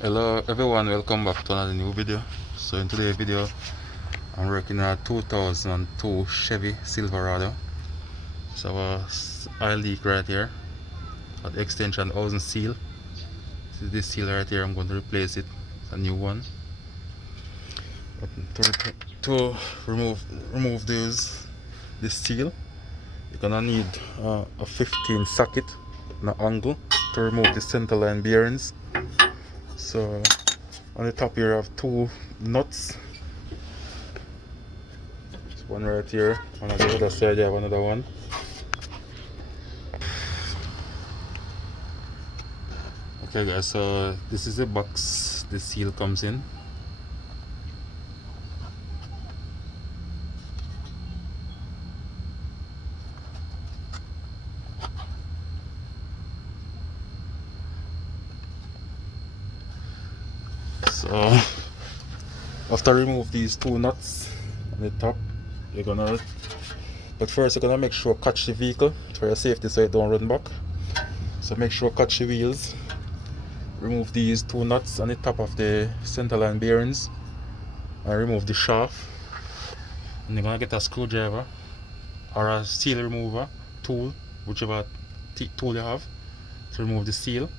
Hello everyone, welcome back to another new video. So in today's video I'm working on a 2002 Chevy Silverado. So oil leak right here at the extension housing seal. This is this seal right here. I'm going to replace it. It's a new one. But to remove this seal, you're gonna need a 15 socket and an angle to remove the center line bearings. So on the top here I have two nuts. There's one right here, and on the other side I have another one. Okay guys, so this is the box the seal comes in. So after remove these two nuts on the top, but first you're gonna make sure catch the vehicle for your safety so it don't run back. So make sure catch the wheels. Remove these two nuts on the top of the center line bearings and remove the shaft. And you're gonna get a screwdriver or a seal remover tool, whichever tool you have, to remove the seal.